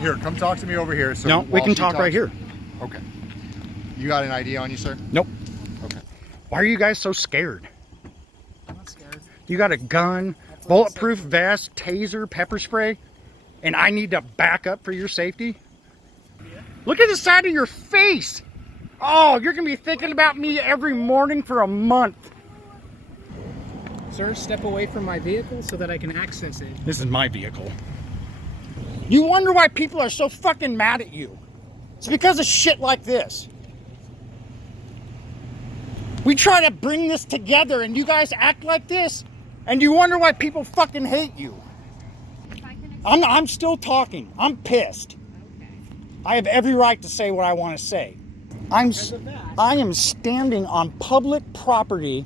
Here, come talk to me over here. So no, we can talk right here. Okay. You got an ID on you, sir? Nope. Okay. Why are you guys so scared? I'm not scared. You got a gun, bulletproof vest, taser, pepper spray, and I need to back up for your safety? Yeah. Look at the side of your face. Oh, you're going to be thinking about me every morning for a month. Sir, step away from my vehicle so that I can access it. This is my vehicle. You wonder why people are so fucking mad at you. It's because of shit like this. We try to bring this together and you guys act like this, and you wonder why people fucking hate you. I'm still talking. I'm pissed. Okay. I have every right to say what I want to say. I am standing on public property,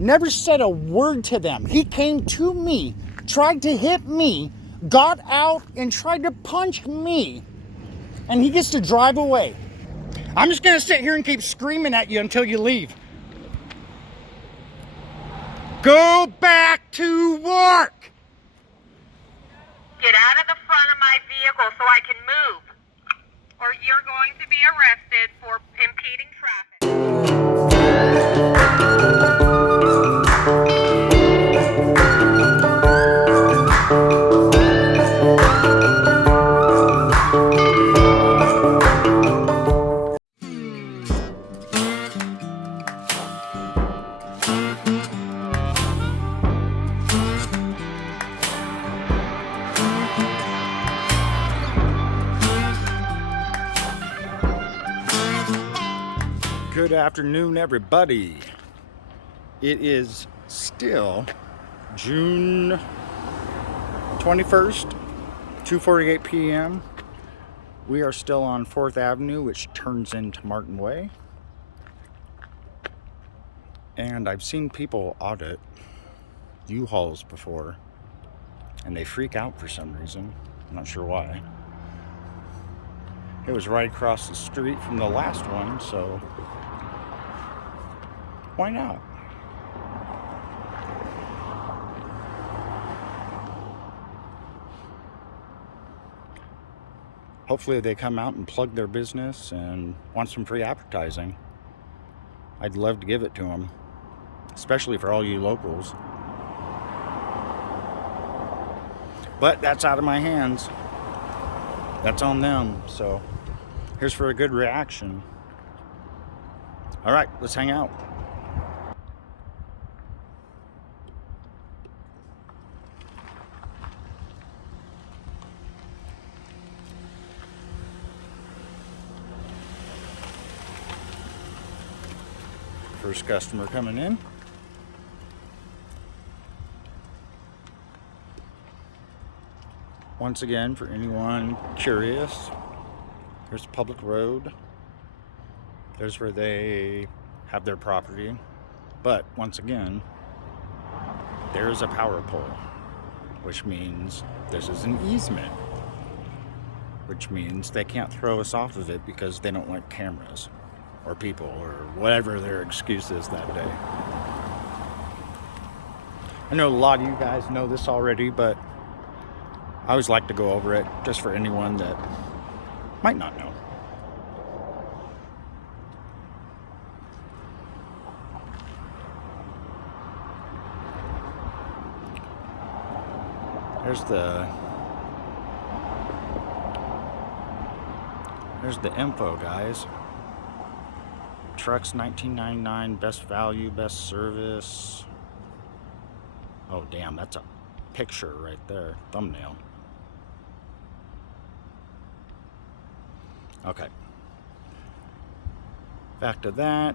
never said a word to them. He came to me, tried to hit me, got out and tried to punch me, and he gets to drive away. I'm just gonna sit here and keep screaming at you until you leave. Go back to work! Get out of the front of my vehicle so I can move, or you're going to be arrested for impeding traffic. Good afternoon, everybody. It is still June 21st, 2:48 p.m. We are still on 4th Avenue, which turns into Martin Way. And I've seen people audit U-Hauls before, and they freak out for some reason. I'm not sure why. It was right across the street from the last one, so why not? Hopefully they come out and plug their business and want some free advertising. I'd love to give it to them, especially for all you locals. But that's out of my hands. That's on them, so here's for a good reaction. All right, let's hang out. First customer coming in. Once again, for anyone curious, here's a public road. There's where they have their property. But once again, there's a power pole, which means this is an easement, which means they can't throw us off of it because they don't like cameras or people or whatever their excuse is that day. I know a lot of you guys know this already, but I always like to go over it just for anyone that might not know. There's the info, guys. Trucks $19.99, best value, best service. Oh damn, that's a picture right there, thumbnail. Okay. Back to that.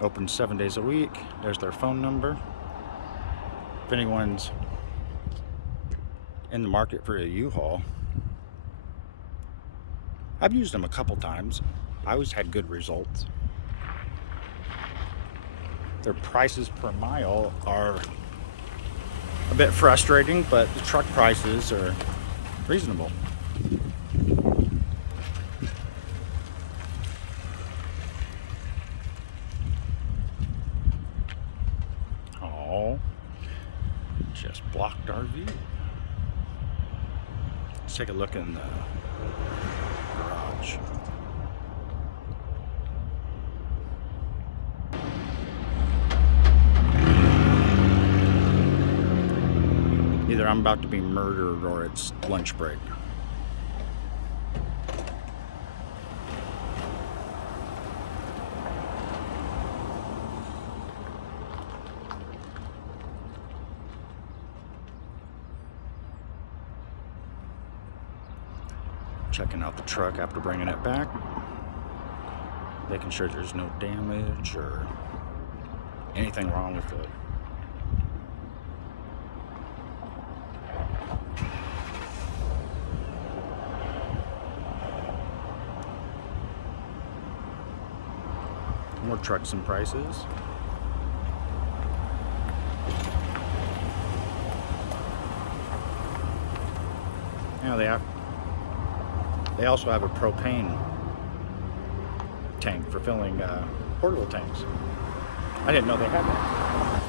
Open 7 days a week. There's their phone number. If anyone's in the market for a U-Haul, I've used them a couple times. I always had good results. Their prices per mile are a bit frustrating, but the truck prices are reasonable. Oh, just blocked our view. Let's take a look in the garage. Either I'm about to be murdered or it's lunch break. Checking out the truck after bringing it back, making sure there's no damage or anything wrong with it. More trucks and prices. Yeah, they also have a propane tank for filling portable tanks. I didn't know they had that.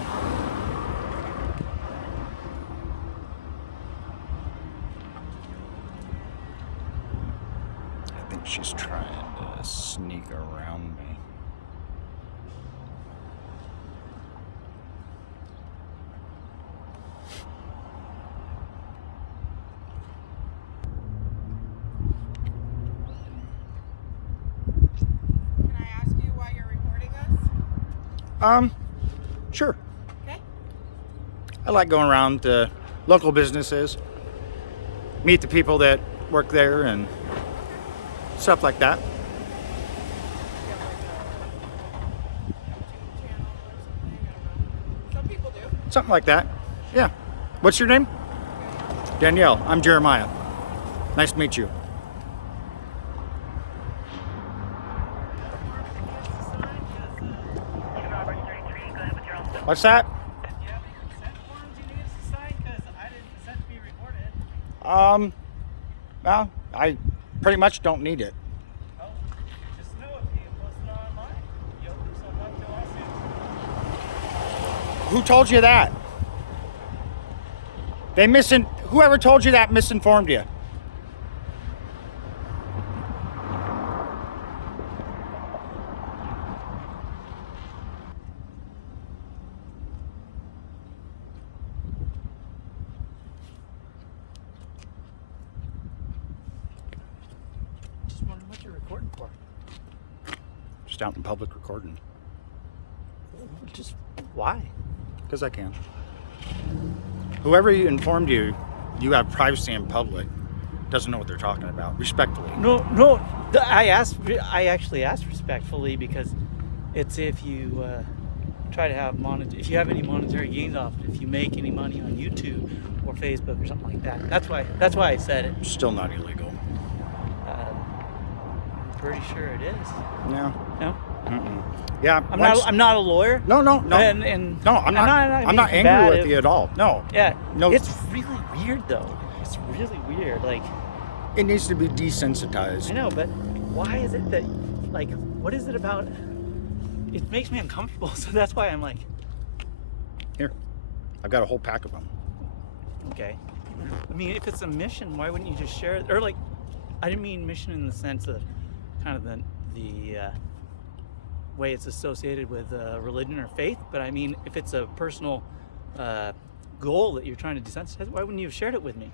I think she's trying to sneak around me. Sure. Okay. I like going around to local businesses, meet the people that work there and stuff like that. Some people do. Something like that. Yeah. What's your name? Danielle. I'm Jeremiah. Nice to meet you. What's that? Do you have any consent forms you need us to sign? Because I didn't consent to be recorded. Well, I pretty much don't need it. Oh, just know if you post it online, you open yourself up to lawsuits. Who told you that? Whoever told you that misinformed you. Just wondering what you're recording for. Just out in public recording. Just why? Because I can. Whoever informed you, you have privacy in public, doesn't know what they're talking about. Respectfully. No. I actually asked respectfully because it's if you try to have if you have any monetary gains off it, if you make any money on YouTube or Facebook or something like that. That's why I said it. Still not illegal. I'm pretty sure it is. No. No. Mm-mm. Yeah. I'm not a lawyer. No. And No, I'm not angry with you at all. No. Yeah. No. It's really weird though. It's really weird. Like, It needs to be desensitized. I know, but why is it that, like, what is it about? It makes me uncomfortable. So that's why I'm like, Here, I've got a whole pack of them. okay. I mean, if it's a mission, why wouldn't you just share it? Or like, I didn't mean mission in the sense of kind of the way it's associated with religion or faith, but I mean, if it's a personal goal that you're trying to desensitize, why wouldn't you have shared it with me?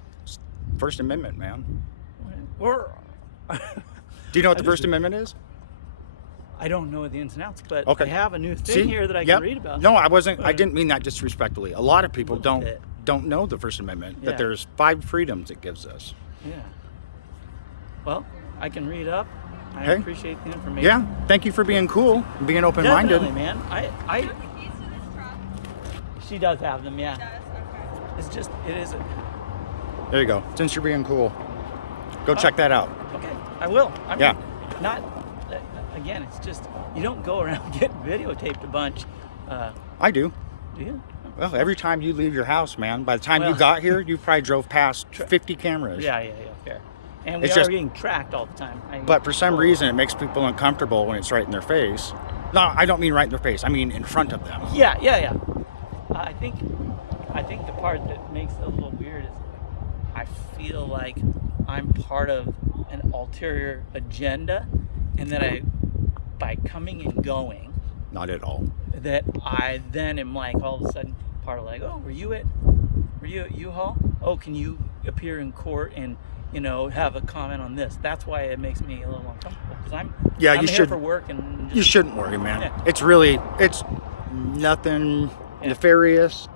First Amendment, man. Or Do you know what the First Amendment is? I don't know the ins and outs, but Okay. I have a new thing here that I can read about. No, I didn't mean that disrespectfully. A lot of people bit. don't know the First Amendment, Yeah. that there's 5 freedoms it gives us. Yeah. Well, I can read up. I Hey. appreciate the information. Yeah, thank you for being cool, being open-minded. Definitely, man. I she does have them, yeah. It's just, it isn't. There you go. Since you're being cool, go check that out. Okay, I will. I mean, Yeah. Not, again, it's just, you don't go around getting videotaped a bunch. I do. Do you? Well, every time you leave your house, man, by the time you Well- got here, you probably drove past 50 cameras. Yeah, fair. And we It's are just- getting tracked all the time. But for some reason, it makes people uncomfortable when it's right in their face. No, I don't mean right in their face. I mean in front of them. Yeah. I think the part that makes it a little weird is I feel like part of an ulterior agenda, and that by coming and going, Not at all. that I then am like all of a sudden part of like, oh, were you at UHAUL? Oh, can you appear in court and have a comment on this? That's why it makes me a little uncomfortable, because I'm Yeah, you here should. for work and You shouldn't worry, man. Yeah. It's nothing Yeah. nefarious.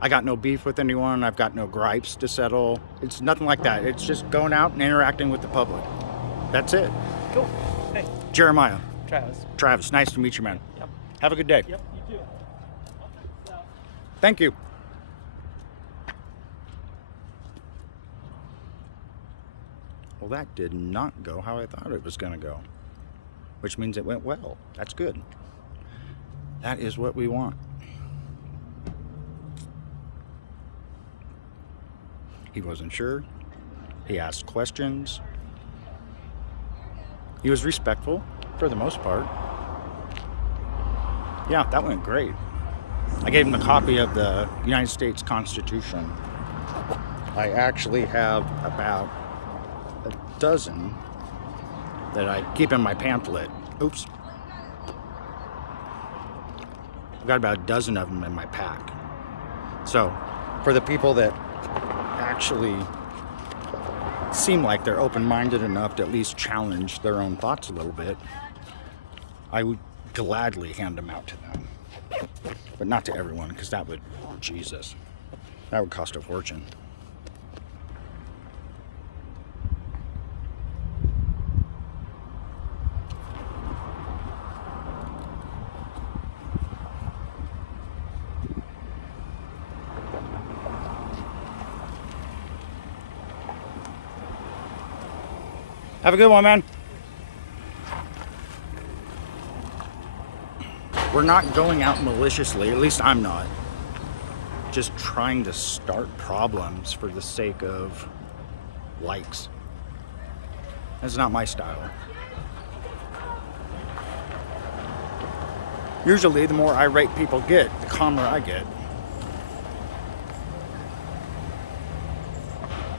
I got no beef with anyone. I've got no gripes to settle. It's nothing like that. It's just going out and interacting with the public. That's it. cool. Hey, Jeremiah, Travis. nice to meet you, man. Yep. Have a good day. Yep. You too. Thank you. Well, that did not go how I thought it was going to go, which means it went well. That's good. That is what we want. He wasn't sure. He asked questions. He was respectful for the most part. Yeah, that went great. I gave him a copy of the United States Constitution. I actually have about a dozen that I keep in my pamphlet. Oops. I've got about a dozen of them in my pack. So, for the people that actually seem like they're open-minded enough to at least challenge their own thoughts a little bit, I would gladly hand them out to them. But not to everyone, because that would, Jesus, that would cost a fortune. Have a good one, man. We're not going out maliciously, at least I'm not. Just trying to start problems for the sake of likes. That's not my style. Usually, the more irate people get, the calmer I get.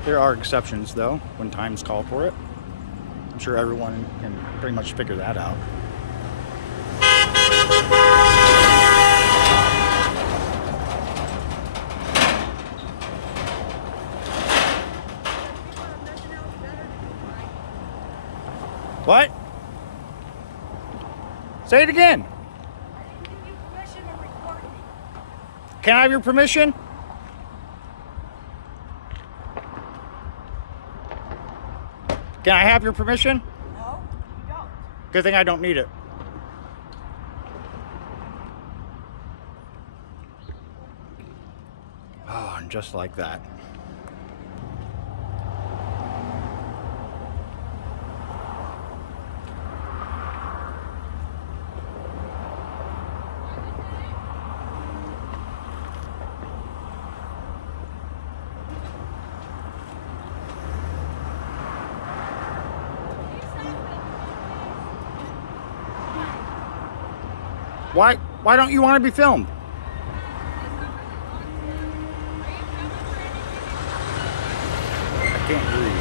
There are exceptions, though, when times call for it. I'm sure everyone can pretty much figure that out. What? Say it again. Can I have your permission? Can I have your permission? No, you don't. Good thing I don't need it. Oh, and just like that. Why don't you want to be filmed? I can't breathe.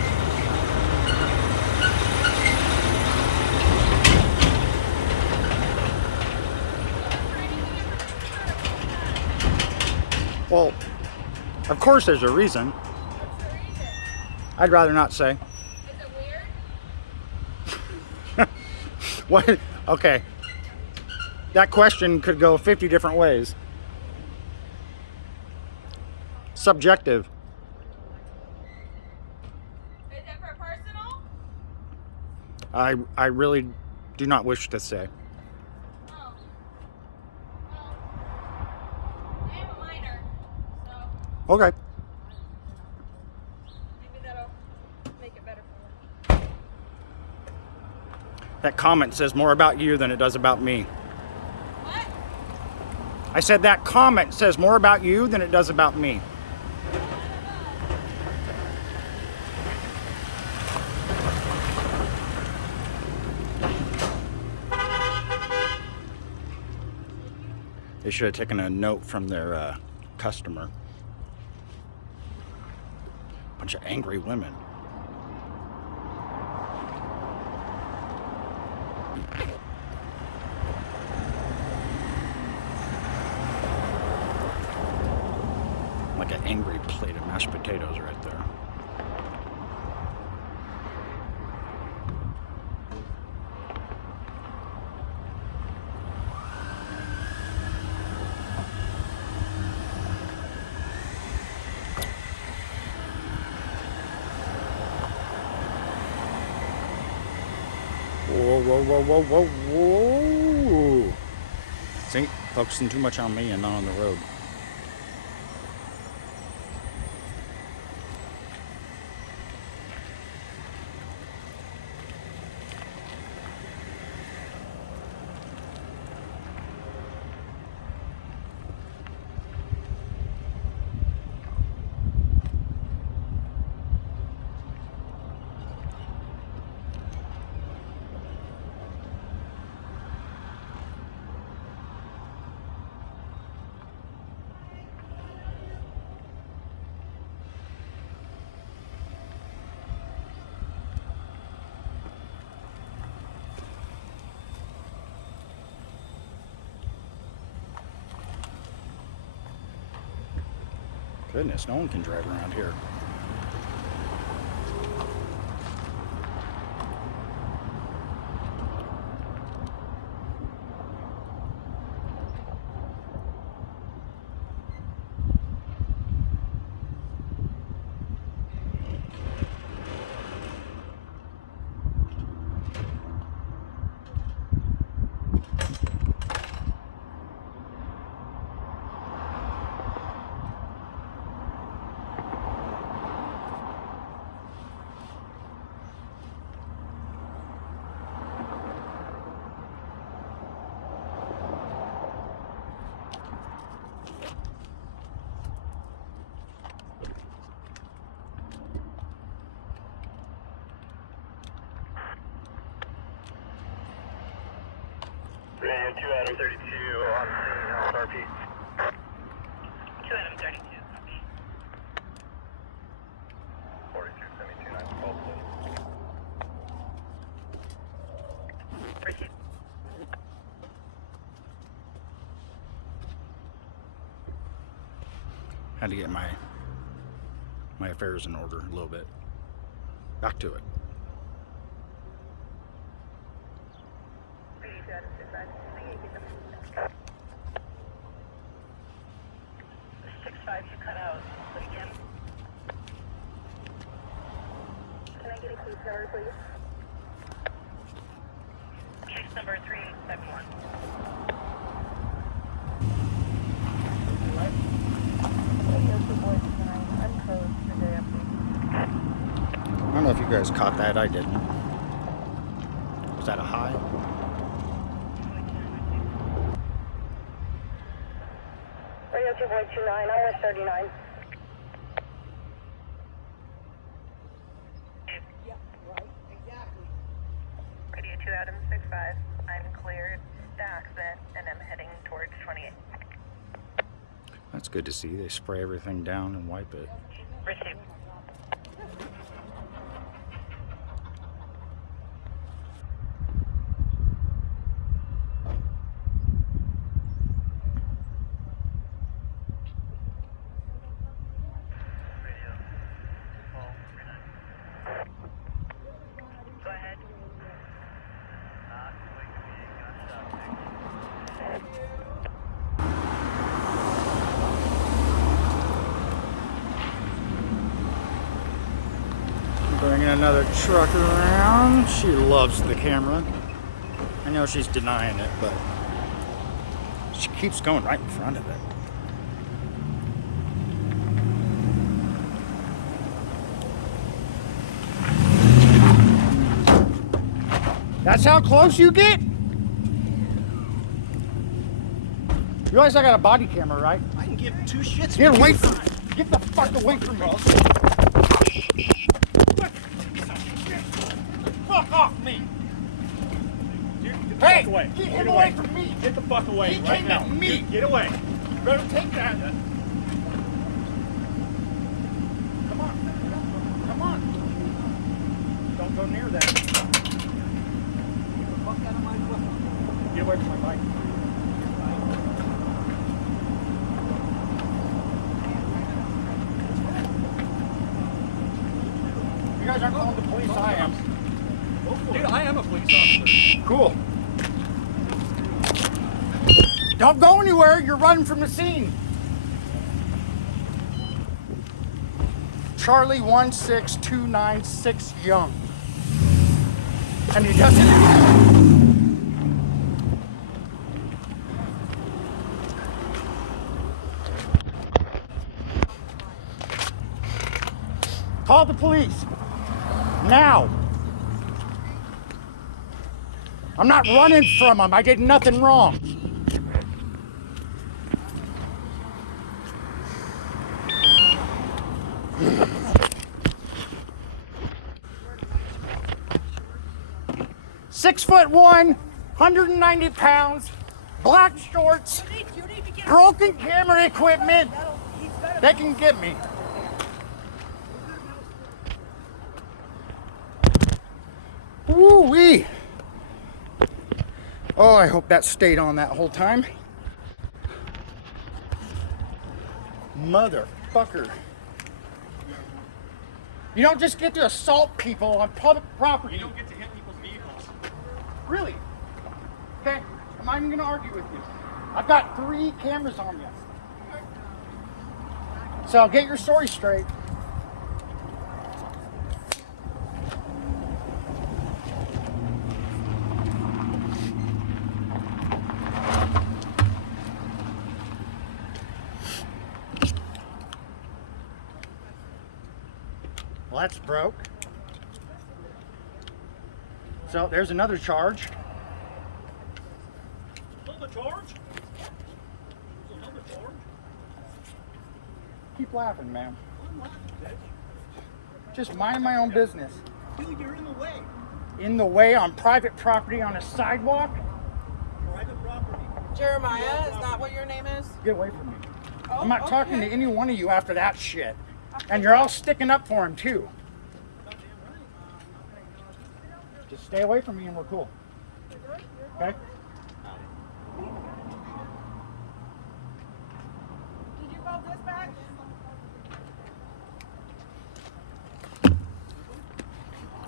Well, of course there's a reason. I'd rather not say. Is it weird? What? Okay. That question could go 50 different ways. Subjective. Is it for personal? I really do not wish to say. Oh. Well, I am a minor, so Okay. maybe that'll make it better for them. That comment says more about you than it does about me. What? I said that comment says more about you than it does about me. They should have taken a note from their customer. Bunch of angry women. angry plate of mashed potatoes right there. Whoa, whoa, whoa, whoa, whoa, whoa. See, focusing too much on me and not on the road. Goodness, no one can drive around here. Radio 2 Adam 32 on scene, RP. 2 Adam 32. 4272 call please. Receive. Had to get my affairs in order a little bit. Back to it. Radio 2 Adam 65. 65, you cut out. But again. Can I get a case number, please? Case number 3871. I don't know if you guys caught that. I didn't. Was that a high? Radio 2.29, I'm with 39. Radio 2 Adam 65, I'm cleared the accident and I'm heading towards 28. That's good to see. They spray everything down and wipe it. Received. Go ahead. Bringing another truck around. She loves the camera. I know she's denying it, but she keeps going right in front of it. That's how close you get? You realize I got a body camera, right? I can give two shits. Get away from me! Get the fuck away from me! Fuck off me! Hey! Get him away from me! Get the fuck away He right came now. at me! Get away. You better take that! Come on! Come on! Don't go near that. Get away from my bike. guys aren't calling the police, I am. Dude, I am a police officer. Cool. Don't go anywhere, you're running from the scene. Charlie 16296 Young. And he doesn't. Call the police. Now. I'm not running from them. I did nothing wrong. Six foot one, 190 pounds, black shorts, broken camera equipment. They can get me. Woo-wee. Oh, I hope that stayed on that whole time. Motherfucker. You don't just get to assault people on public property. You don't get to hit people's vehicles. Really? Okay, I'm not even gonna argue with you. I've got 3 cameras on you. So get your story straight. Well, that's broke. So there's another charge. Another charge? There's another charge? Keep laughing, man. I'm laughing, bitch. Just mind my own business. Dude, you're in the way. In the way on private property on a sidewalk? Private property. Jeremiah, is that what your name is? Get away from me. Oh, I'm not talking to any one of you after that shit. And you're all sticking up for him too. Just stay away from me and we're cool. Okay? Did you call dispatch?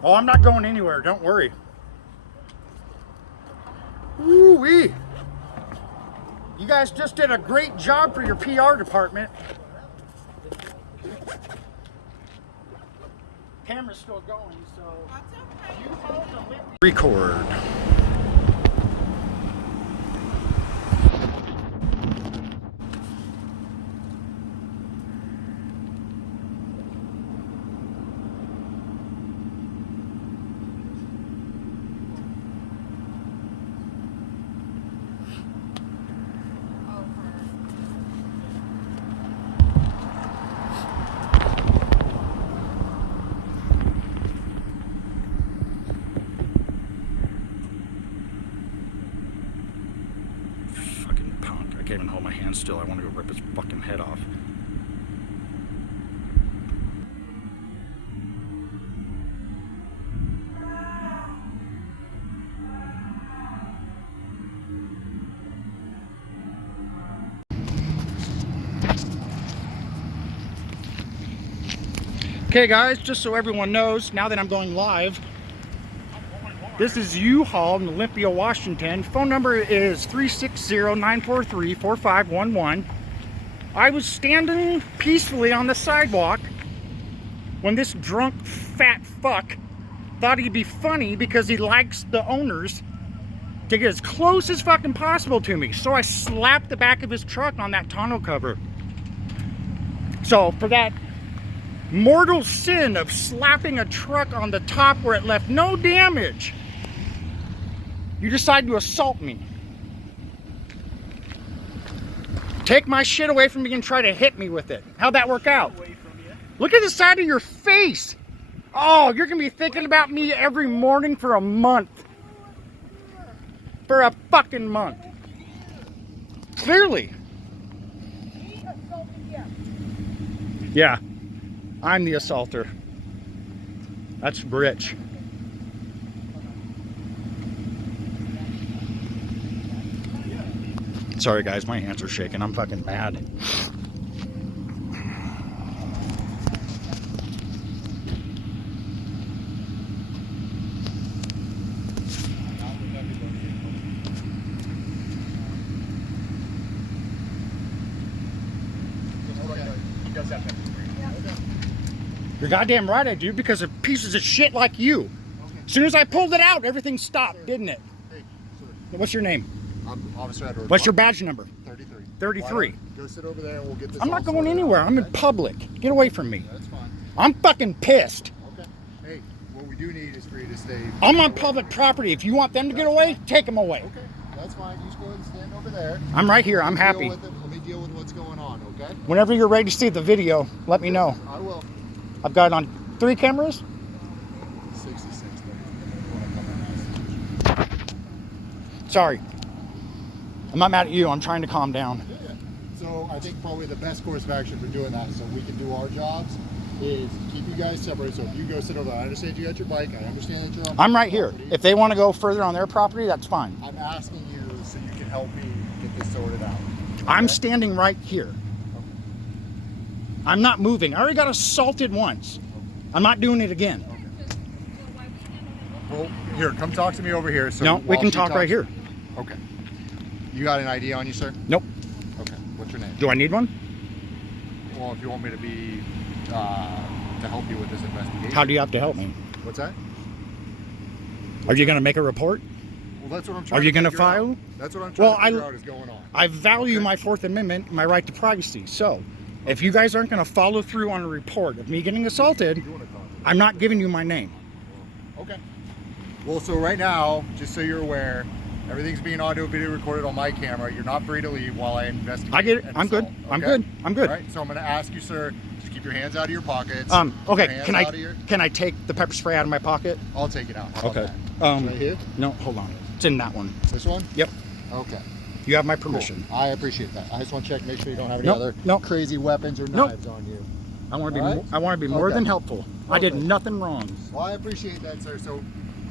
Oh, I'm not going anywhere. Don't worry. Woo-wee. You guys just did a great job for your PR department. Camera's still going, so... That's okay. Record. I can't even hold my hand still. I want to go rip his fucking head off. Okay guys, just so everyone knows, now that I'm going live, this is UHAUL in Olympia, Washington. Phone number is 360-943-4511. I was standing peacefully on the sidewalk when this drunk fat fuck thought he'd be funny because he likes the owners to get as close as fucking possible to me. So I slapped the back of his truck on that tonneau cover. So for that mortal sin of slapping a truck on the top where it left no damage, you decide to assault me. Take my shit away from me and try to hit me with it. How'd that work out? Look at the side of your face. Oh, you're gonna be thinking about me every morning for a month. For a fucking month. Clearly. Yeah, I'm the assaulter. That's rich. Sorry guys, my hands are shaking. I'm fucking mad. goddamn right I do, because of pieces of shit like you. Okay. As soon as I pulled it out, everything stopped, didn't it? Hey, sir. What's your name? I'm Officer Edward. What's your badge number? 33. 33. Go sit over there and we'll get this. I'm all not going sorted anywhere. out, I'm in okay? public. Get away from me. That's fine. I'm fucking pissed. Okay. Hey, what we do need is for you to stay. I'm on public property. If you want them to get away, take them away. Okay, that's fine. You just go ahead and stand over there. I'm right here. I'm Let me happy. deal with it. Let me deal with what's going on, okay? Whenever you're ready to see the video, let me know. I will. I've got it on 3 cameras. 66. Sorry. I'm not mad at you. I'm trying to calm down. Yeah. So I think probably the best course of action for doing that, so we can do our jobs, is keep you guys separate. So if you go sit over there, I understand you got your bike. I understand that you're on I'm right here. property. If they want to go further on their property, that's fine. I'm asking you so you can help me get this sorted out. I'm Okay? standing right here. I'm not moving. I already got assaulted once. I'm not doing it again. Well, here, come talk to me over here. So No, we while can she talk right talks- here. Okay. You got an ID on you, sir? Nope. Okay. What's your name? Do I need one? Well, if you want me to be to help you with this investigation. How do you have to help me? What's that? Are you going to make a report? Well, that's what I'm trying. Are you going to figure out. file? That's what I'm trying Well, to figure out is going on. I value Okay. my Fourth Amendment, my right to privacy. So, if you guys aren't going to follow through on a report of me getting assaulted, You want to talk? I'm not giving you my name. Okay. Well, so right now, just so you're aware, everything's being audio video recorded on my camera. You're not free to leave while I investigate. I get it. an I'm good. assault, I'm okay? good. I'm good. All right. So I'm going to ask you, sir, to keep your hands out of your pockets. Okay. Keep your hands out of your- Can I take the pepper spray out of my pocket? I'll take it out. How about Okay. that? Right here. No, hold on. It's in that one. This one. Yep. Okay. You have my Cool. permission. I appreciate that. I just want to check, make sure you don't have any Nope, other nope. crazy weapons or Nope. knives on you. I want to be. All right. I want to be more Okay. than helpful. I did Perfect. nothing wrong. Well, I appreciate that, sir. So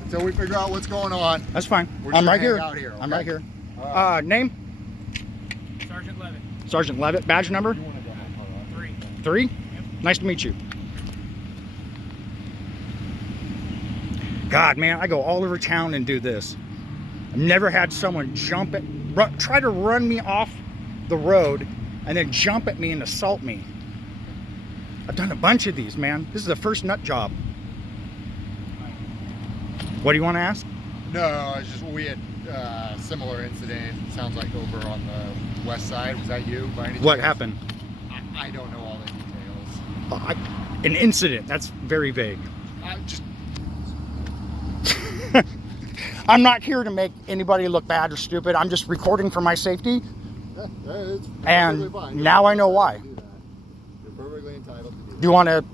until we figure out what's going on, That's fine. we're I'm just right gonna here. hang out here, I'm okay? right here. All right. Name? Sergeant Levitt. Sergeant Levitt. Badge number? You wanna go ahead, all right. 3. Nice to meet you. God, man, I go all over town and do this. I've never had someone try to run me off the road and then jump at me and assault me. I've done a bunch of these, man. This is the first nut job. What do you want to ask? No, it's just we had similar incident. Sounds like over on the west side. Was that you by any What chance? happened? I don't know all the details. An incident. That's very vague. I just I'm not here to make anybody look bad or stupid. I'm just recording for my safety. yeah, it's And perfectly fine. now I know why. To do that. You're perfectly entitled to do Do you want to?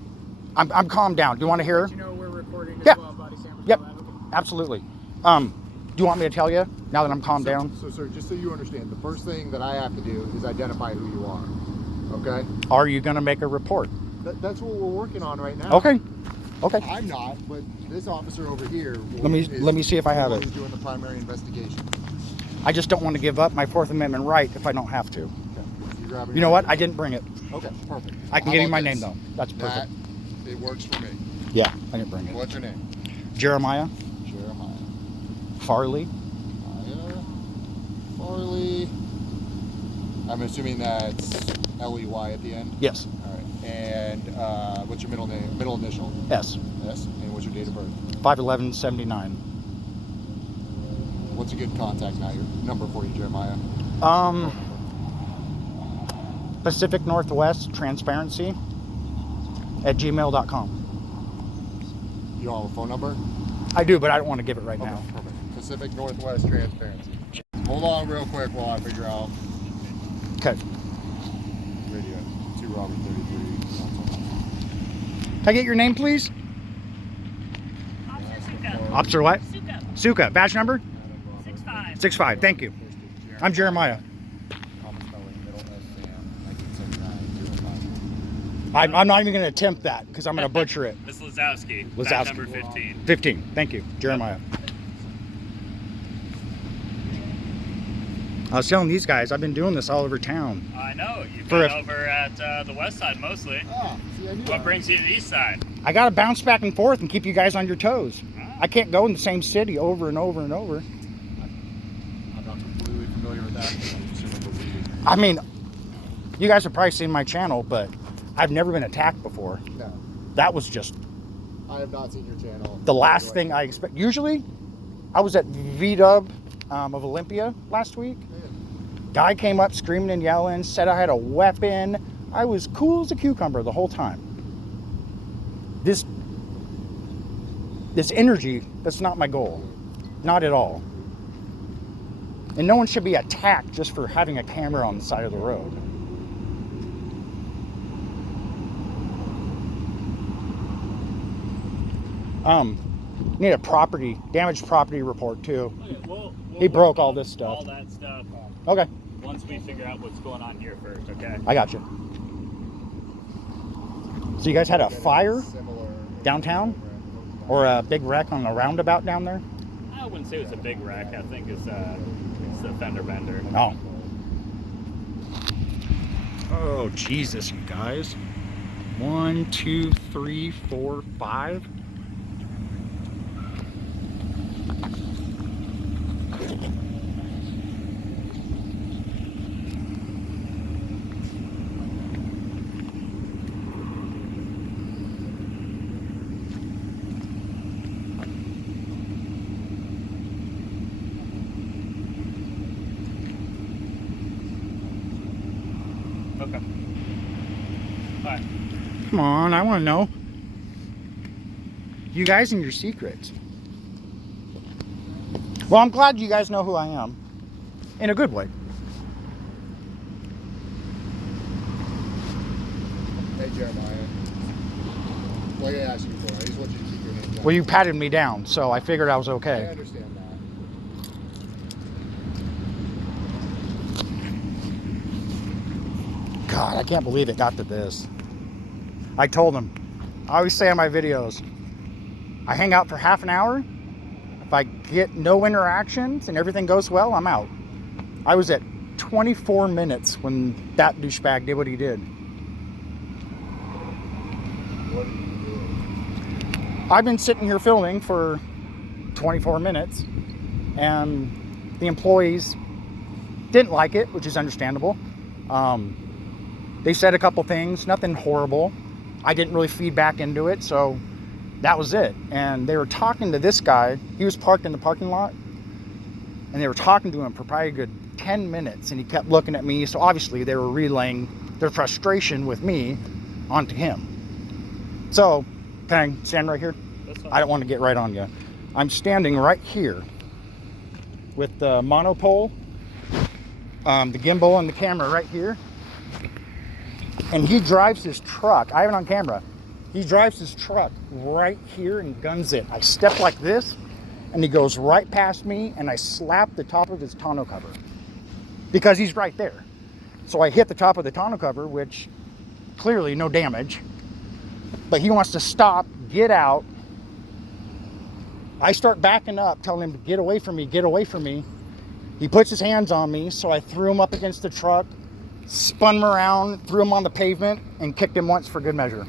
I'm calmed down. Do you want to hear? You know we're recording as Yep. well, body cameras. Yep. all that, okay. Absolutely. Do you want me to tell you now that I'm calmed down? So, sir, just so you understand, the first thing that I have to do is identify who you are. Okay? Are you going to make a report? That's what we're working on right now. Okay. Okay. I'm not, but this officer over here. Let me see if I have it. Who's doing the primary investigation? I just don't want to give up my Fourth Amendment right if I don't have to. Okay. So grabbing You know your- what? I didn't bring it. Okay, perfect. I can How give you about my this? name though. That's perfect. That it works for me. Yeah, I didn't bring it. What's your name? Jeremiah Jeremiah. Farley. Farley. I'm assuming that's Ley at the end. Yes. All right. And what's your middle name? Middle initial? S. S. And what's your date of birth? 5/11/79. What's a good contact number for you, Jeremiah? Pacific Northwest Transparency at gmail.com. You don't have a phone number? I do, but I don't want to give it right Okay, now. perfect. Pacific Northwest Transparency. Hold on real quick while I figure out Okay. radio. 2 Robert 33. Can I get your name, please? Officer Suka. Officer what? Suka. Suka. Badge number? 6'5". 65. Thank you. I'm Jeremiah. Common spelling, middle S Sam, 1979, 05. I'm not even going to attempt that because I'm going to butcher it. Miss Lazowski. Lazowski. Badge number 15. 15. Thank you. Jeremiah. I was telling these guys, I've been doing this all over town. I know. You've For been a- over at the west side mostly. Ah, see, I knew What that. brings you to the east side? I got to bounce back and forth and keep you guys on your toes. Ah. I can't go in the same city over and over and over. I'm not completely familiar with that. But I'm assuming believe it. I mean, you guys have probably seen my channel, but I've never been attacked before. No. That was just I have not seen your channel. the last thing I expect. Usually, I was at VDub of Olympia last week. Guy came up screaming and yelling, said I had a weapon. I was cool as a cucumber the whole time. This energy, that's not my goal. Not at all. And no one should be attacked just for having a camera on the side of the road. Need a damaged property report too. Okay, we'll He broke all this stuff. All that stuff. Okay, Once we figure out what's going on here first, okay? I got you. So you guys had a fire Similar downtown? Or a big wreck on the roundabout down there? I wouldn't say it was a big wreck. I think it's the fender bender. Oh. Oh, Jesus, you guys. 1, 2, 3, 4, 5. Okay. Alright. Come on, I want to know. You guys and your secrets. Well, I'm glad you guys know who I am. In a good way. Hey Jeremiah. What are you asking for? I just want you to keep your hands down. Well, you patted me down, so I figured I was I okay. understand that. God, I can't believe it got to this. I told him, I always say on my videos, I hang out for half an hour. If I get no interactions and everything goes well, I'm out. I was at 24 minutes when that douchebag did what he did. What are you doing? I've been sitting here filming for 24 minutes and the employees didn't like it, which is understandable. They said a couple things, nothing horrible. I didn't really feed back into it, so that was it. And they were talking to this guy. He was parked in the parking lot, and they were talking to him for probably a good 10 minutes, and he kept looking at me. So obviously they were relaying their frustration with me onto him. So, can I stand right here? That's fine. I don't want to get right on you. I'm standing right here with the monopole, the gimbal and the camera right here. And he drives his truck. I have it on camera. He drives his truck right here and guns it. I step like this, and he goes right past me, and I slap the top of his tonneau cover because he's right there. So I hit the top of the tonneau cover, which clearly no damage, but he wants to stop, get out. I start backing up, telling him to get away from me, get away from me. He puts his hands on me, so I threw him up against the truck, spun him around, threw him on the pavement, and kicked him once for good measure.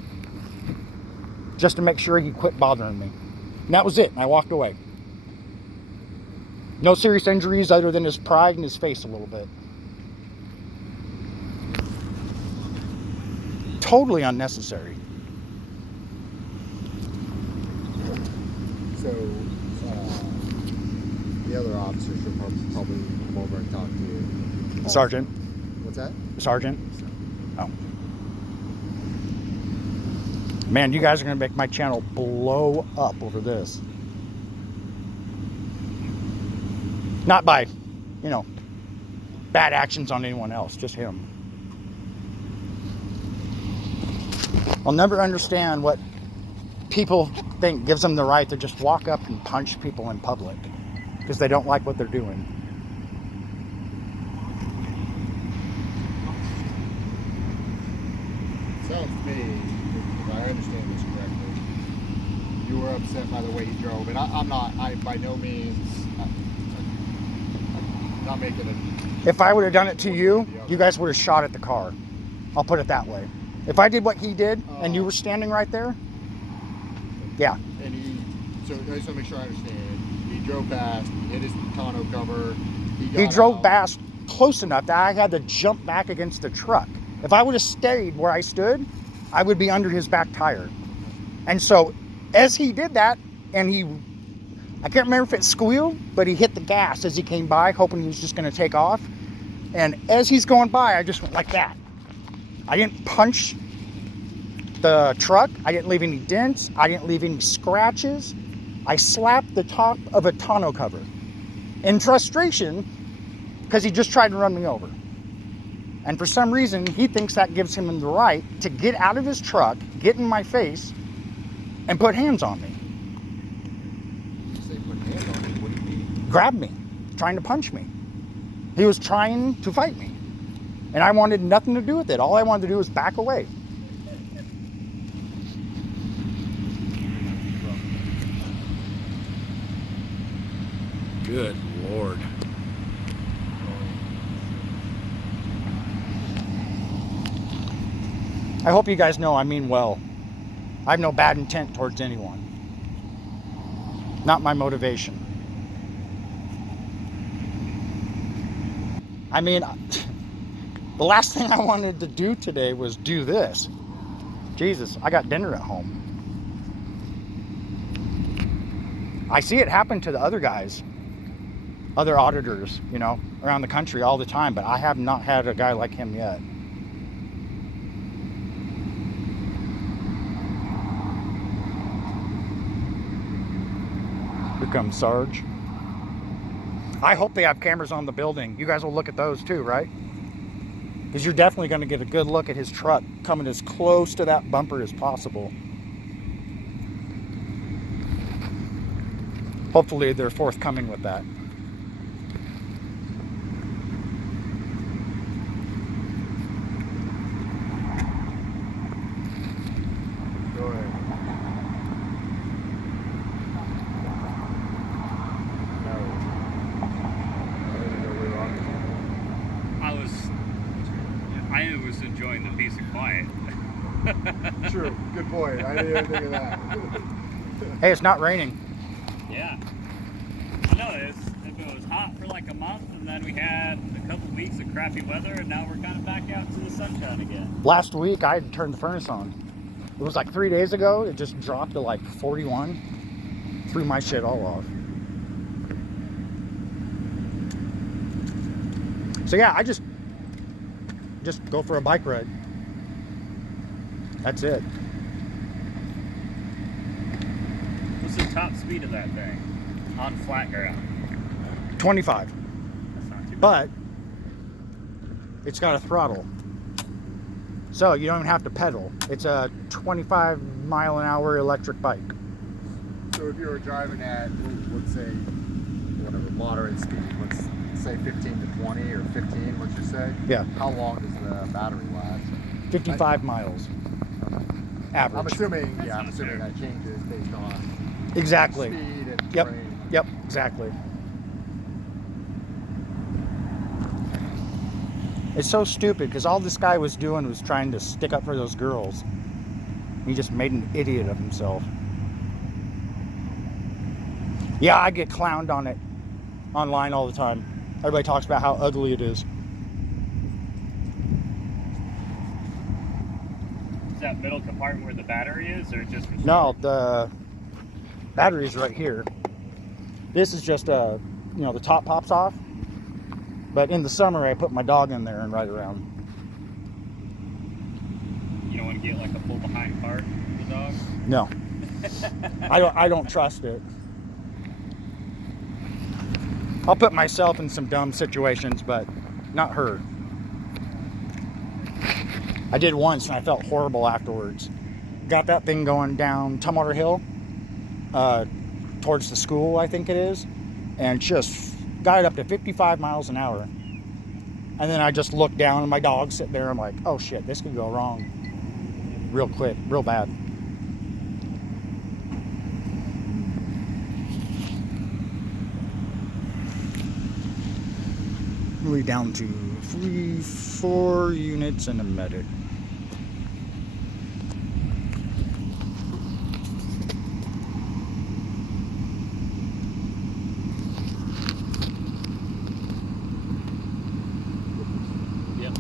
Just to make sure he quit bothering me. And that was it, and I walked away. No serious injuries other than his pride and his face a little bit. Totally unnecessary. So, the other officers should probably come over and talk to you. Sergeant. What's that? Sergeant. Oh. Man, you guys are going to make my channel blow up over this. Not by, you know, bad actions on anyone else, just him. I'll never understand what people think gives them the right to just walk up and punch people in public because they don't like what they're doing. Sounds to me, if I understand this correctly, you were upset by the way he drove, and I'm by no means, I'm not making it. If I would have done it to you, you guys would have shot at the car. I'll put it that way. If I did what he did and you were standing right there, yeah. And so I just want to make sure I understand. He drove past, he hit his tonneau cover. He drove past close enough that I had to jump back against the truck. If I would have stayed where I stood, I would be under his back tire. And so as he did that, and I can't remember if it squealed, but he hit the gas as he came by, hoping he was just going to take off. And as he's going by, I just went like that. I didn't punch the truck. I didn't leave any dents. I didn't leave any scratches. I slapped the top of a tonneau cover in frustration because he just tried to run me over. And for some reason, he thinks that gives him the right to get out of his truck, get in my face, and put hands on me. You say put hands on you, what do you mean? Grab me, trying to punch me. He was trying to fight me. And I wanted nothing to do with it. All I wanted to do was back away. Good Lord. I hope you guys know I mean well. I have no bad intent towards anyone. Not my motivation. I mean, the last thing I wanted to do today was do this. Jesus, I got dinner at home. I see it happen to the other guys, other auditors, you know, around the country all the time, but I have not had a guy like him yet. Here comes Sarge. I hope they have cameras on the building. You guys will look at those too, right? Because you're definitely going to get a good look at his truck coming as close to that bumper as possible. Hopefully they're forthcoming with that. Go ahead. I was enjoying the peace and quiet. True. Good point. I didn't even think of that. Hey, it's not raining. Yeah. I know it was hot for like a month, and then we had a couple weeks of crappy weather, and now we're kind of back out to the sunshine again. Last week I had turned the furnace on. It was like 3 days ago. It just dropped to like 41. Threw my shit all off. So yeah, I just go for a bike ride. That's it. What's the top speed of that thing on flat ground? 25. That's not too bad. But it's got a throttle. So you don't even have to pedal. It's a 25-mile-an-hour electric bike. So if you were driving at, let's say, whatever, moderate speed, let's say 15 to 20 or 15, let's just say. Yeah. How long does the battery last? 55 miles. Average. I'm assuming that changes based on Exactly. speed and Yep. terrain. Yep, exactly. It's so stupid because all this guy was doing was trying to stick up for those girls. He just made an idiot of himself. Yeah, I get clowned on it online all the time. Everybody talks about how ugly it is. Is that middle compartment where the battery is, or just? No, the battery's right here. This is just the top pops off. But in the summer, I put my dog in there and ride around. You don't want to get like a pull behind cart for the dog? No, I don't trust it. I'll put myself in some dumb situations, but not her. I did once and I felt horrible afterwards. Got that thing going down Tumwater Hill, towards the school, I think it is, and just got it up to 55 miles an hour. And then I just looked down and my dog's sitting there. I'm like, oh shit, this could go wrong real quick, real bad. We're down to 4 units and a medic. Yep.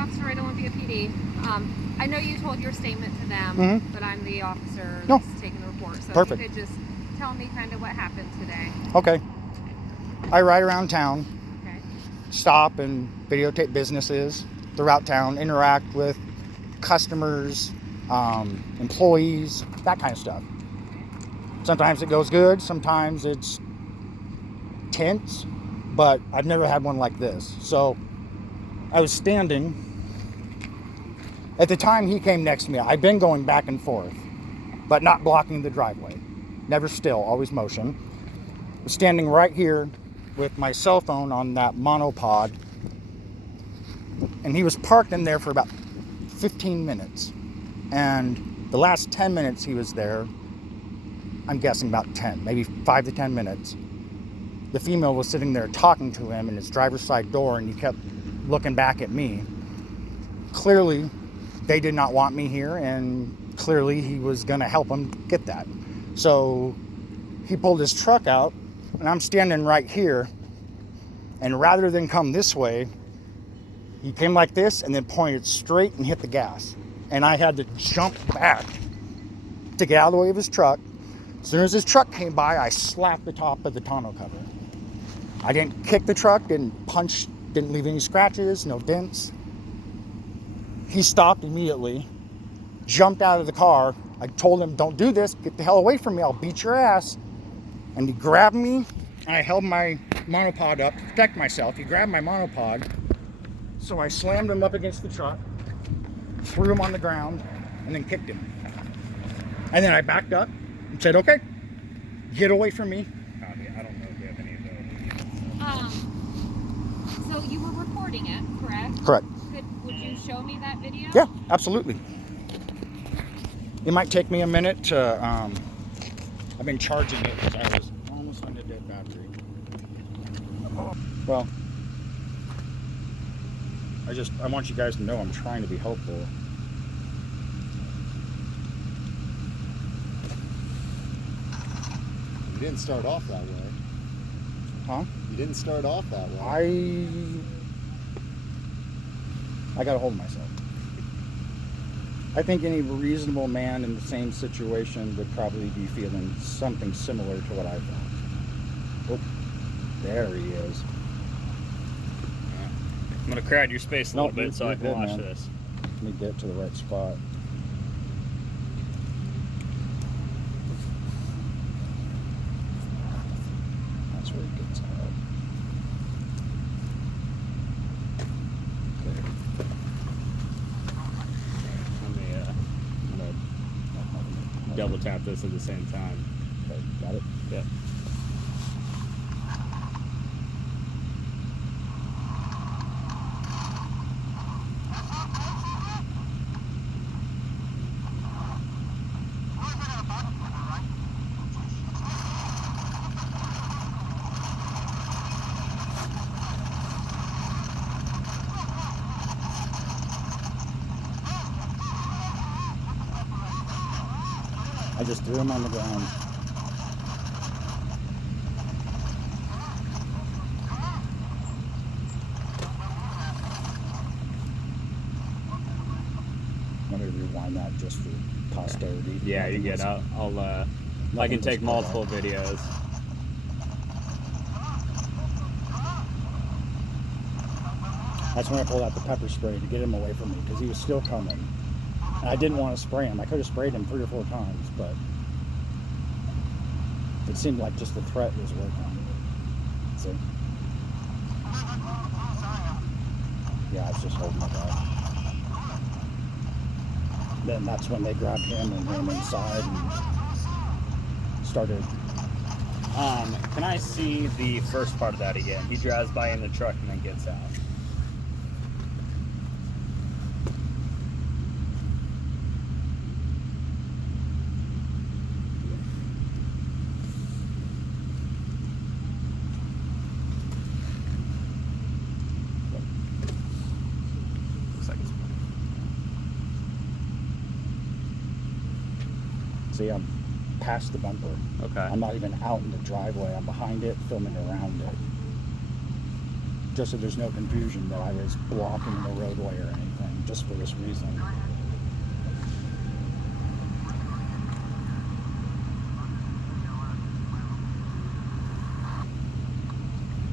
Officer at Olympia PD. I know you told your statement to them, Mhm. but I'm the officer No. that's taking the report. So Perfect. if you could just tell me kind of what happened today. Okay. I ride around town, Okay. stop and videotape businesses throughout town, interact with customers, employees, that kind of stuff. Sometimes it goes good, sometimes it's tense, but I've never had one like this. So I was standing. At the time he came next to me, I've been going back and forth, but not blocking the driveway. Never still, always motion. I was standing right here with my cell phone on that monopod, and he was parked in there for about 15 minutes. And the last 10 minutes he was there, I'm guessing about 10, maybe 5 to 10 minutes, the female was sitting there talking to him in his driver's side door, and he kept looking back at me. Clearly, they did not want me here, and clearly he was gonna help him get that. So he pulled his truck out, and I'm standing right here, and rather than come this way, he came like this and then pointed straight and hit the gas. And I had to jump back to get out of the way of his truck. As soon as his truck came by, I slapped the top of the tonneau cover. I didn't kick the truck, didn't punch, didn't leave any scratches, no dents. He stopped immediately, jumped out of the car. I told him, don't do this, get the hell away from me, I'll beat your ass. And he grabbed me, and I held my monopod up to protect myself. He grabbed my monopod, so I slammed him up against the truck, threw him on the ground, and then kicked him. And then I backed up and said, okay, get away from me. Copy. I don't know if we have any of those. So you were recording it, correct? Correct. Would you show me that video? Yeah, absolutely. It might take me a minute to, I've been charging it because I was almost on a dead battery. Well, I want you guys to know I'm trying to be helpful. You didn't start off that way. Huh? You didn't start off that way. I got a hold of myself. I think any reasonable man in the same situation would probably be feeling something similar to what I felt. Oh, there he is. I'm gonna crowd your space a little bit so I can good, watch man. this. Let me get to the right spot. That's where it gets out. Okay. Let me double tap this at the same time. Okay, got it? Yep. I just threw him on the ground. Let me rewind that just for posterity. Yeah, you get out. I can take multiple videos. That's when I pulled out the pepper spray to get him away from me because he was still coming. And I didn't want to spray him. I could have sprayed him 3 or 4 times, but it seemed like just the threat was working. See? Yeah, I was just holding it up. Then that's when they grabbed him and ran inside and started. Can I see the first part of that again? He drives by in the truck and then gets out. See, I'm past the bumper. Okay. I'm not even out in the driveway. I'm behind it, filming around it. just so there's no confusion that I was blocking the roadway or anything, just for this reason.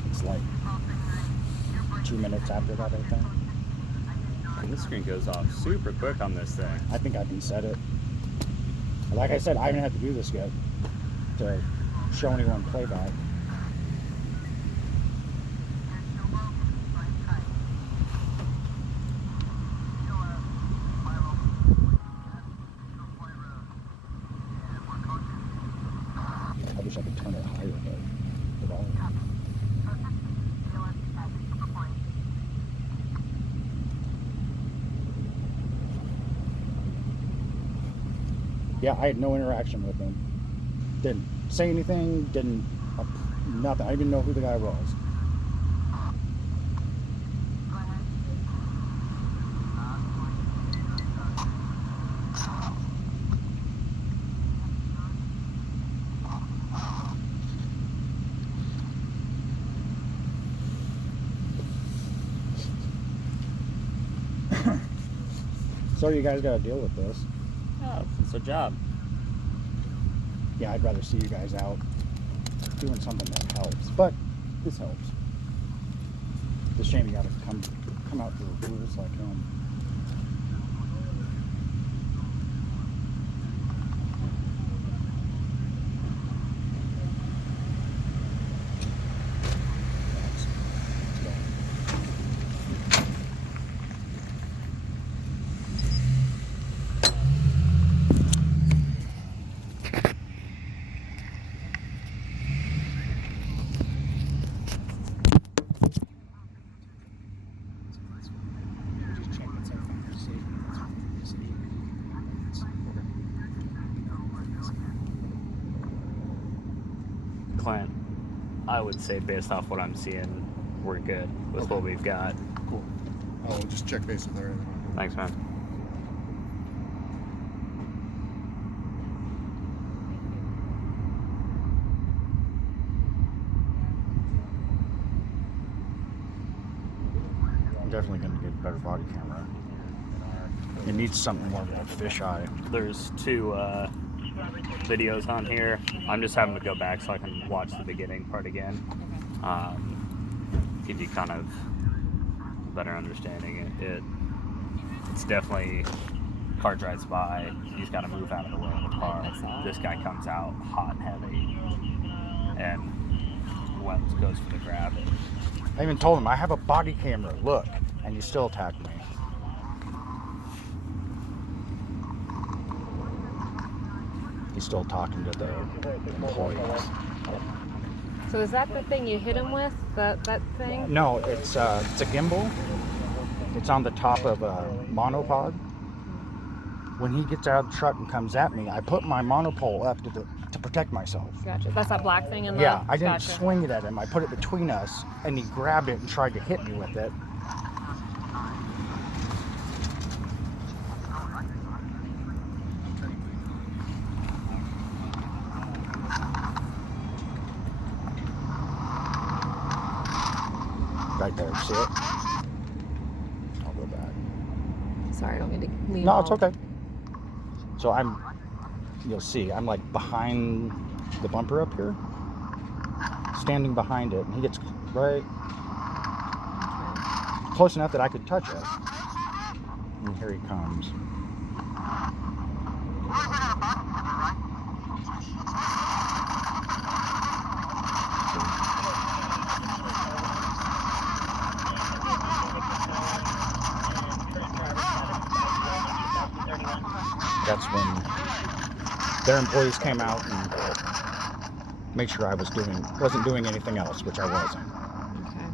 It's like 2 minutes after that, I think. And this screen goes off super quick on this thing. I think I can set it. Like I said, I haven't had to do this yet to show anyone playback. I wish I could turn it higher, but all. Yeah, I had no interaction with him. Didn't say anything, didn't, nothing. I didn't even know who the guy was. So you guys gotta deal with this. Oh, it's a job. Yeah, I'd rather see you guys out doing something that helps, but this helps. It's a shame you gotta come out for rules like him. Clint, I would say based off what I'm seeing, we're good with what we've got. Cool. I'll just check base with her. Thanks, man. I'm definitely gonna get a better body camera. It needs something more of a fisheye. There's two videos on here. I'm just having to go back so I can watch the beginning part again. Give you kind of a better understanding. It's definitely, car drives by, he's got to move out of the way of the car. This guy comes out hot and heavy and Wells goes for the grab. I even told him I have a body camera, look, and he still attacked me. He's still talking to the employees. So is that the thing you hit him with? That thing? No, it's a gimbal. It's on the top of a monopod. When he gets out of the truck and comes at me, I put my monopole up to protect myself. Gotcha. That's that black thing in the... Yeah, I didn't Gotcha. swing it at him. I put it between us, and he grabbed it and tried to hit me with it. Right there, see it? I'll go back. Sorry, I don't mean to lean No, it's off. okay. So you'll see, I'm like behind the bumper up here, standing behind it, and he gets right close enough that I could touch it. And here he comes. That's when their employees came out and made sure I wasn't doing anything else, which I wasn't. Okay.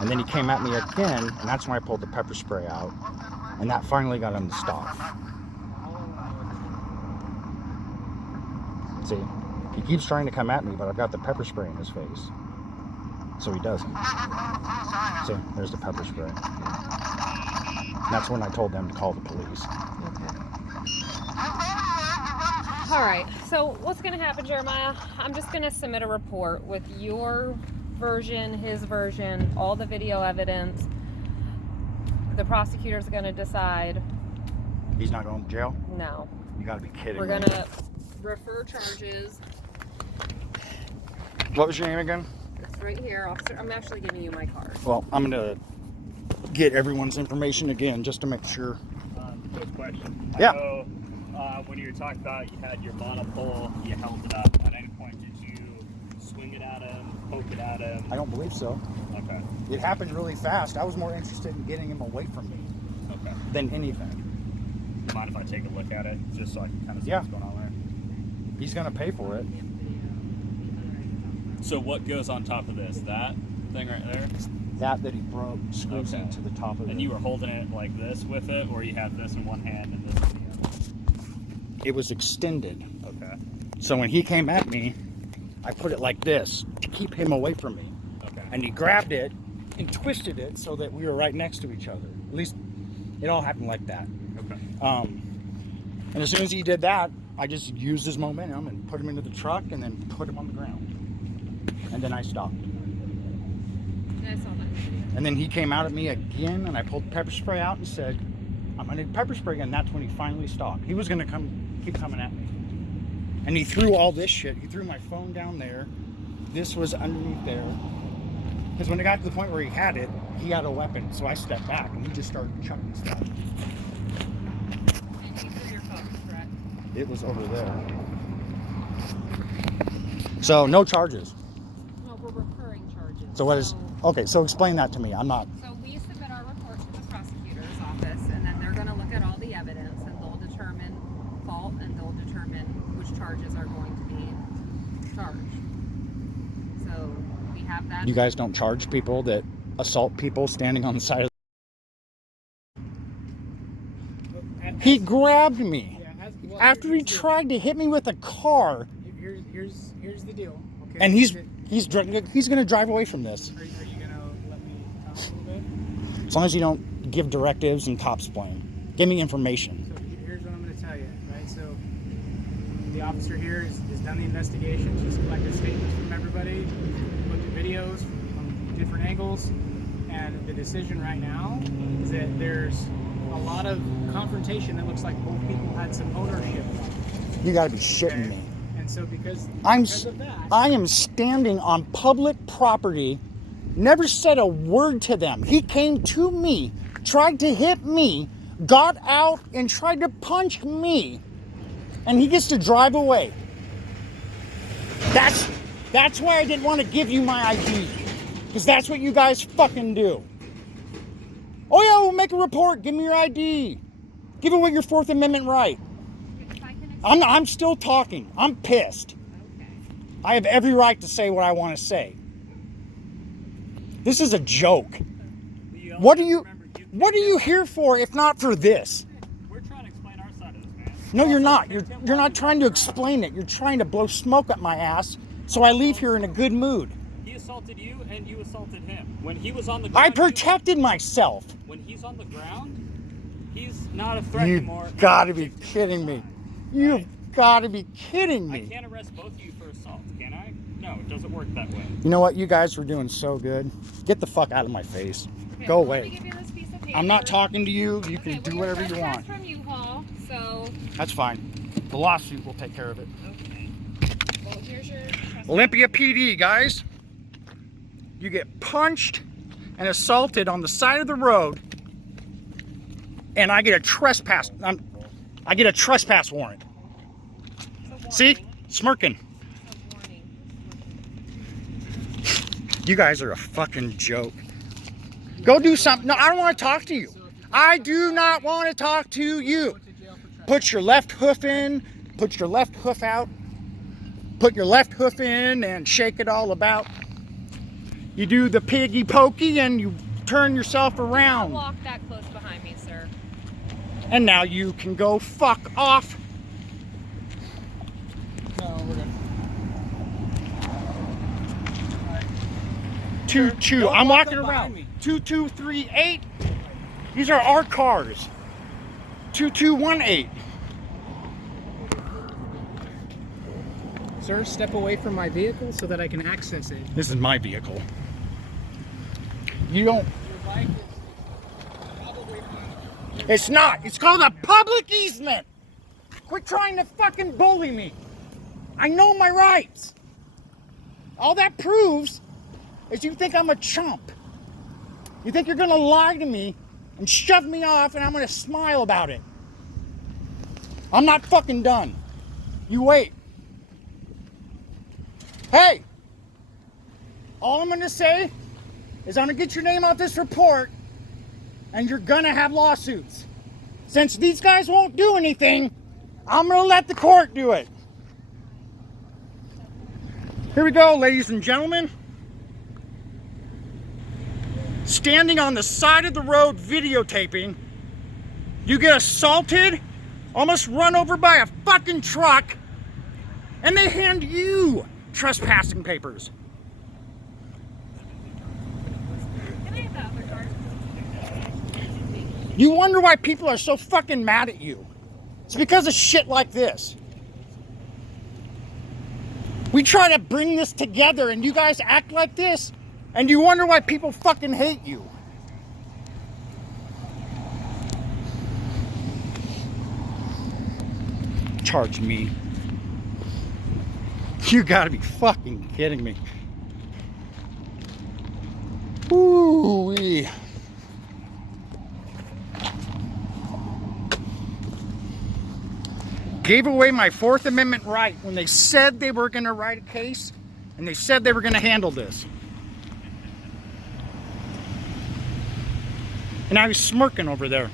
And then he came at me again, and that's when I pulled the pepper spray out, and that finally got him to stop. See, he keeps trying to come at me, but I've got the pepper spray in his face, so he doesn't. See, there's the pepper spray. And that's when I told them to call the police. Okay. All right. So what's going to happen, Jeremiah? I'm just going to submit a report with your version, his version, all the video evidence. The prosecutor's going to decide. He's not going to jail? No. You gotta be kidding We're me. going to refer charges. What was your name again? It's right here, officer. I'm actually giving you my card. Well, I'm gonna get everyone's information again just to make sure. Quick question. Yeah. I know, when you were talking about you had your monopole, you held it up. At any point, did you swing it at him, poke it at him? I don't believe so. Okay. It happened really fast. I was more interested in getting him away from me Okay. than anything. Mind if I take a look at it, just so I can kind of see Yeah. what's going on there? He's gonna pay for it. So what goes on top of this? That thing right there? That he broke, screws Okay. into the top of it. And you were holding it like this with it, or you had this in one hand and this in the other? It was extended. Okay. So when he came at me, I put it like this to keep him away from me. Okay. And he grabbed it and twisted it so that we were right next to each other. At least it all happened like that. Okay. And as soon as he did that, I just used his momentum and put him into the truck and then put him on the ground. And then I stopped. Yeah, I saw that. And then he came out at me again, and I pulled pepper spray out and said, I'm gonna pepper spray again. That's when he finally stopped. He was gonna keep coming at me. And he threw all this shit. He threw my phone down there. This was underneath there. Because when it got to the point where he had it, he had a weapon. So I stepped back and he just started chucking stuff. And you threw your phone, correct? It was over there. So no charges. No, we're referring charges. So what is, okay, so explain that to me. I'm not, So we submit our report to the prosecutor's office, and then they're going to look at all the evidence, and they'll determine fault, and they'll determine which charges are going to be charged. So we have that. you guys don't charge people that assault people standing on the side of He grabbed me after he tried to hit me with a car, Here's the deal. Okay. and he's going to drive away from this. Are you gonna let me talk a little bit? As long as you don't give directives and cops blame. Give me information. So here's what I'm gonna tell you, right? So the officer here has done the investigation. She's collected statements from everybody, looked at videos from different angles, and the decision right now is that there's a lot of confrontation that looks like both people had some ownership. You got to be shitting me. And so because of that, I am standing on public property, never said a word to them. He came to me, tried to hit me, got out and tried to punch me, and he gets to drive away. That's why I didn't want to give you my ID, because that's what you guys fucking do. Oh yeah, we'll make a report. Give me your ID. Give away your Fourth Amendment right. I'm still talking. I'm pissed. I have every right to say what I want to say. This is a joke. What are you here for if not for this? We're trying to explain our side of this, man. No, you're not. You're not trying to explain it. You're trying to blow smoke up my ass so I leave here in a good mood. He assaulted you and you assaulted him. When he was on the ground, I protected myself. when he's on the ground, he's not a threat anymore. You've got to be kidding me. You've got to be kidding I me. can't arrest both of you for assault, can I? No, it doesn't work that way. You know what? You guys were doing so good. Get the fuck out of my face. Okay, Go well, let me away. give you this piece of paper. I'm not talking to you. You Okay, can do well, whatever you you're want. from UHAUL, so That's fine. The lawsuit will take care of it. okay. Well, here's your Olympia PD, guys. You get punched and assaulted on the side of the road, and I get a trespass. I get a trespass warrant. See, smirking. You guys are a fucking joke. Go do something. No, I don't want to talk to you. I do not want to talk to you. Put your left hoof in. Put your left hoof out. Put your left hoof in and shake it all about. You do the piggy pokey and you turn yourself around. Walk that close behind me, sir. And now you can go fuck off. no, we're good. 22. Don't I'm walk walking up behind around. me. 2238. These are our cars. 2218. Sir, step away from my vehicle so that I can access it. This is my vehicle. You don't. Your bike is probably... It's not. It's called a public easement. Quit trying to fucking bully me. I know my rights. All that proves is you think I'm a chump. You think you're gonna lie to me and shove me off and I'm gonna smile about it. I'm not fucking done. You wait. Hey, all I'm gonna say is I'm gonna get your name off this report and you're gonna have lawsuits. Since these guys won't do anything, I'm gonna let the court do it. Here we go, ladies and gentlemen. Standing on the side of the road videotaping, you get assaulted, almost run over by a fucking truck, and they hand you trespassing papers. You wonder why people are so fucking mad at you. It's because of shit like this. We try to bring this together and you guys act like this, and you wonder why people fucking hate you. Charge me. You gotta be fucking kidding me. Ooh-wee. Gave away my Fourth Amendment right when they said they were gonna write a case and they said they were gonna handle this. And I was smirking over there.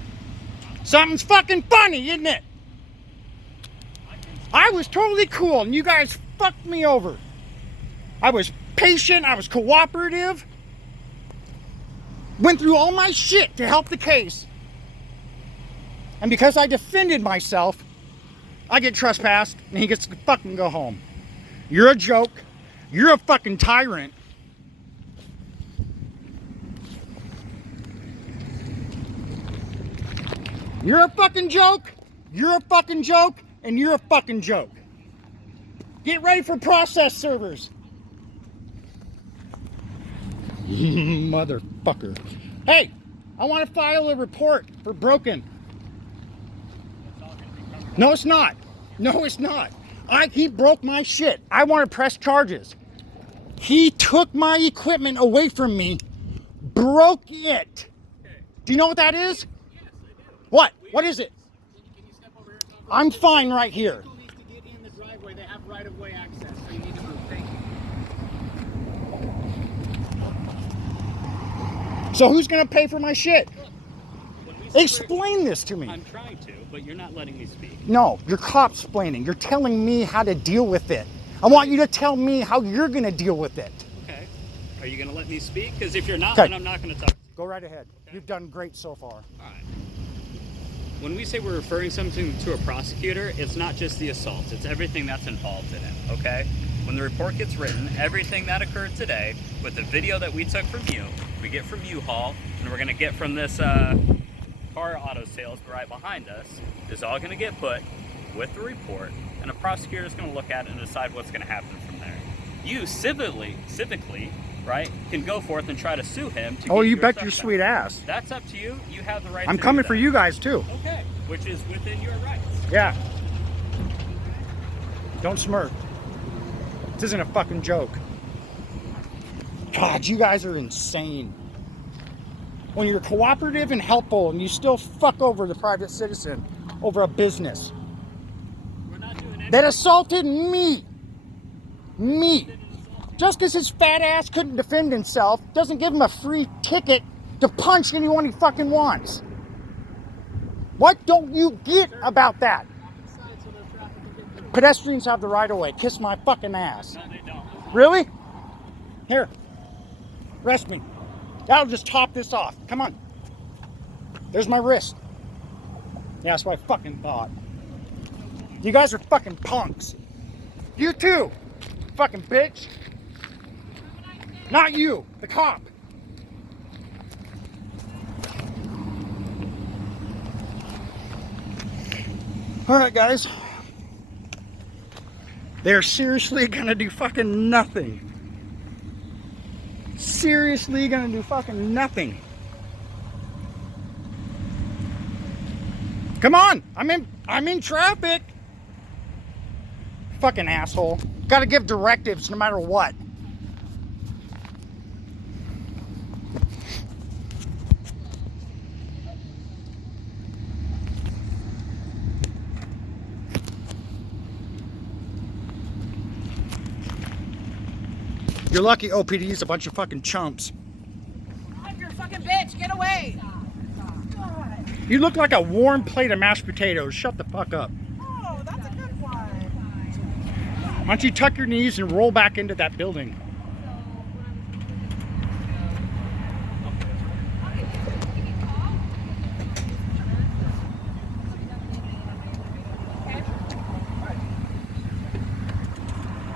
Something's fucking funny, isn't it? I was totally cool and you guys fucked me over. I was patient, I was cooperative. Went through all my shit to help the case. And because I defended myself, I get trespassed and he gets to fucking go home. You're a joke. You're a fucking tyrant. You're a fucking joke. You're a fucking joke. And you're a fucking joke. Get ready for process servers. Motherfucker. Hey, I want to file a report for broken. No, it's not. No, it's not. He broke my shit. I want to press charges. He took my equipment away from me, broke it. Do you know what that is? Yes, I do. What? What is it? Can you step over here and talk? I'm fine right here. People need to get in the driveway. They have right-of-way access, so you need to move. Thank you. So who's going to pay for my shit? When we say Explain this to me. I'm trying to, but you're not letting me speak. No, you're cop-splaining. You're telling me how to deal with it. I want you to tell me how you're going to deal with it. Okay. Are you going to let me speak? Because if you're not, Okay. then I'm not going to talk. Go right ahead. You've done great so far. All right. When we say we're referring something to a prosecutor, it's not just the assault. It's everything that's involved in it, okay? When the report gets written, everything that occurred today, with the video that we took from you, we get from UHAUL, and we're going to get from this car auto sales right behind us, is all going to get put with the report, and a prosecutor is going to look at it and decide what's going to happen from there. You civically, right, can go forth and try to sue him. To Oh, get you bet stuff your back. sweet ass. That's up to you. You have the right I'm to coming do for that. you guys too. Okay, which is within your rights. Yeah. Don't smirk. This isn't a fucking joke. God, you guys are insane. When you're cooperative and helpful and you still fuck over the private citizen over a business. We're not doing anything. That assaulted me. Me. Just because his fat ass couldn't defend himself doesn't give him a free ticket to punch anyone he fucking wants. What don't you get about that? Pedestrians have the right of way. Kiss my fucking ass. No, they don't. Really? Here. Arrest me. That'll just top this off. Come on. There's my wrist. Yeah, that's what I fucking thought. You guys are fucking punks. You too. Fucking bitch. Not you. The cop. All right, guys. They're seriously gonna do fucking nothing. Seriously gonna do fucking nothing. Come on, I'm in traffic. Fucking asshole. Gotta give directives no matter what. You're lucky OPD is a bunch of fucking chumps. You're a fucking bitch. Get away. You look like a warm plate of mashed potatoes. Shut the fuck up. Oh, that's a good one. Why don't you tuck your knees and roll back into that building?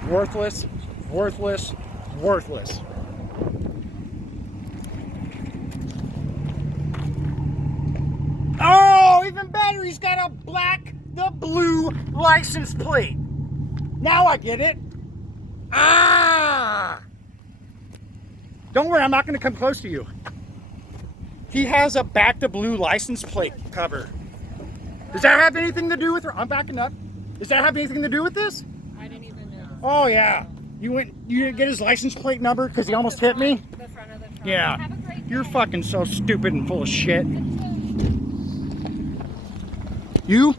Worthless, worthless, worthless. Oh, even better, he's got a the blue license plate. Now I get it. Ah! Don't worry, I'm not gonna come close to you. He has a the blue license plate cover. Does that have anything to do with her? I'm backing up. Does that have anything to do with this? I didn't even know. Oh yeah. You didn't get his license plate number because he almost hit me? The front of the truck. Yeah. Have a great day. You're fucking so stupid and full of shit. You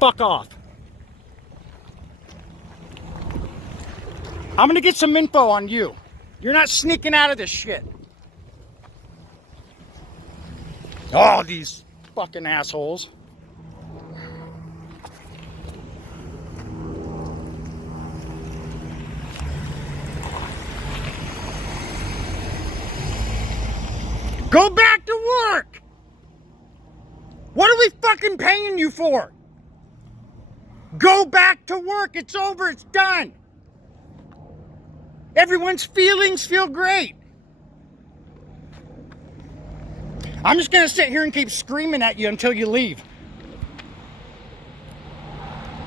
fuck off. I'm gonna get some info on you. You're not sneaking out of this shit. Oh, these fucking assholes. Go back to work! What are we fucking paying you for? Go back to work. It's over. It's done. Everyone's feelings feel great. I'm just going to sit here and keep screaming at you until you leave.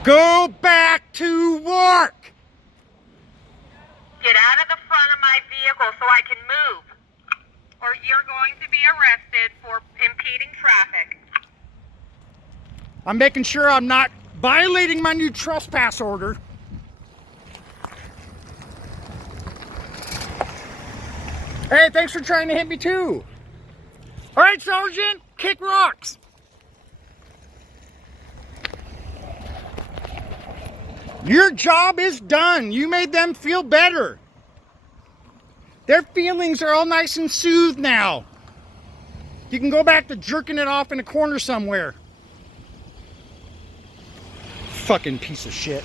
Go back to work. Get out of the front of my vehicle so I can move, or you're going to be arrested for impeding traffic. I'm making sure I'm not violating my new trespass order. Hey, thanks for trying to hit me too. All right, Sergeant, kick rocks. Your job is done. You made them feel better. Their feelings are all nice and soothed now. You can go back to jerking it off in a corner somewhere. Fucking piece of shit.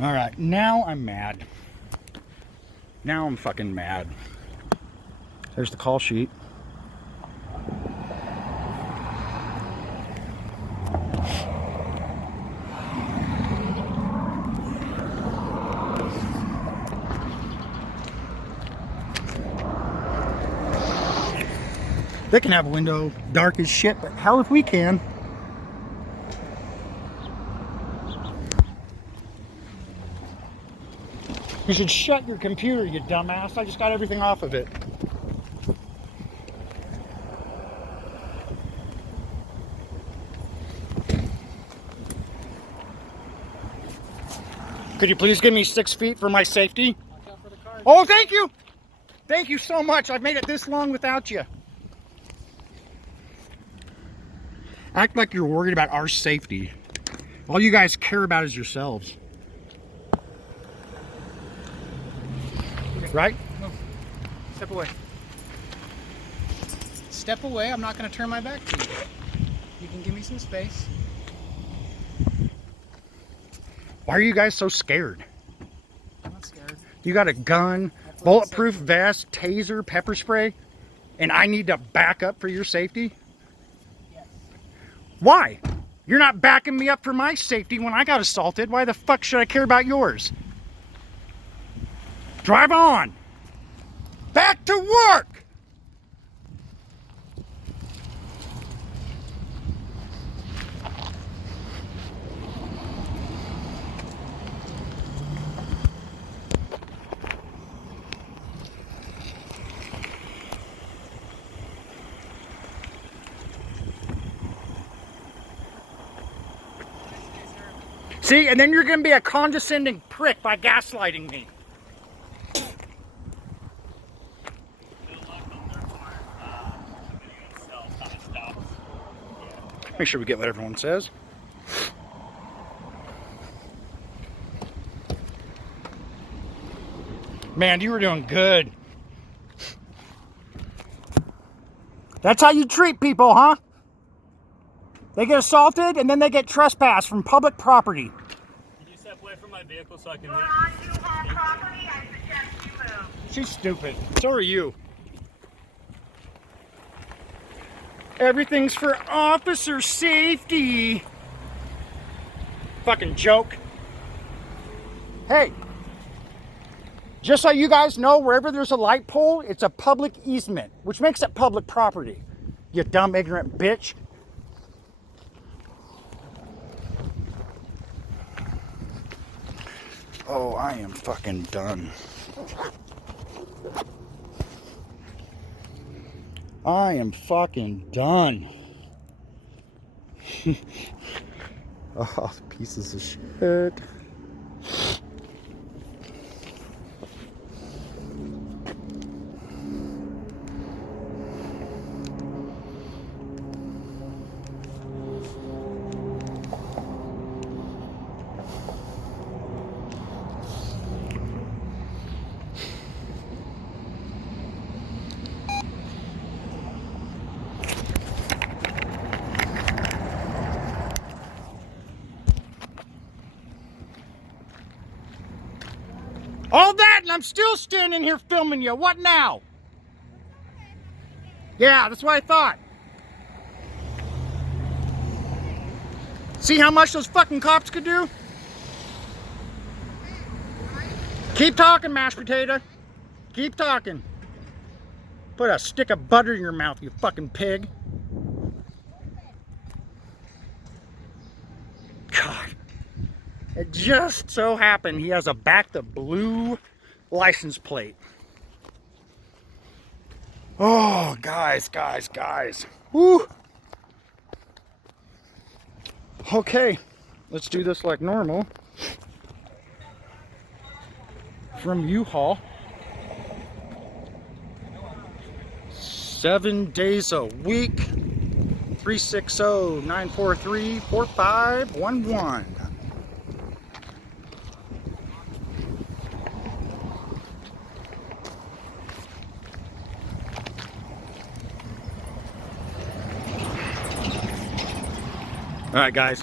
All right, now I'm mad. Now I'm fucking mad. There's the call sheet. They can have a window dark as shit, but hell if we can. You should shut your computer, you dumbass. I just got everything off of it. Could you please give me 6 feet for my safety? Oh, thank you. Thank you so much. I've made it this long without you. Act like you're worried about our safety. All you guys care about is yourselves. Right? Move. Step away. Step away. I'm not going to turn my back to you. You can give me some space. Why are you guys so scared? I'm not scared. You got a gun, bulletproof vest, taser, pepper spray, and I need to back up for your safety? Yes. Why? You're not backing me up for my safety when I got assaulted. Why the fuck should I care about yours? Drive on. Back to work. See, and then you're going to be a condescending prick by gaslighting me. Make sure we get what everyone says. Man, you were doing good. That's how you treat people, huh? They get assaulted and then they get trespassed from public property. Can you step away from my vehicle so I can... You're on UHAUL property, I suggest you move. She's stupid. So are you. Everything's for officer safety. Fucking joke. Hey. Just so you guys know, wherever there's a light pole, it's a public easement, which makes it public property. You dumb, ignorant bitch. Oh, I am fucking done. I am fucking done. Oh, pieces of shit. All that, and I'm still standing here filming you. What now? Yeah, that's what I thought. See how much those fucking cops could do? Keep talking, mashed potato. Keep talking. Put a stick of butter in your mouth, you fucking pig. God. It just so happened he has a back to blue license plate. Oh, guys. Woo. Okay, let's do this like normal. From UHAUL. 7 days a week. 360-943-4511. All right, guys.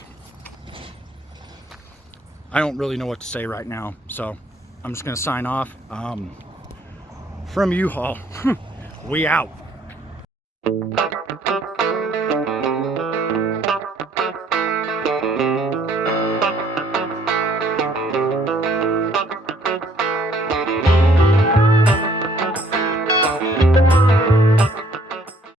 I don't really know what to say right now, so I'm just gonna sign off. From UHAUL, we out.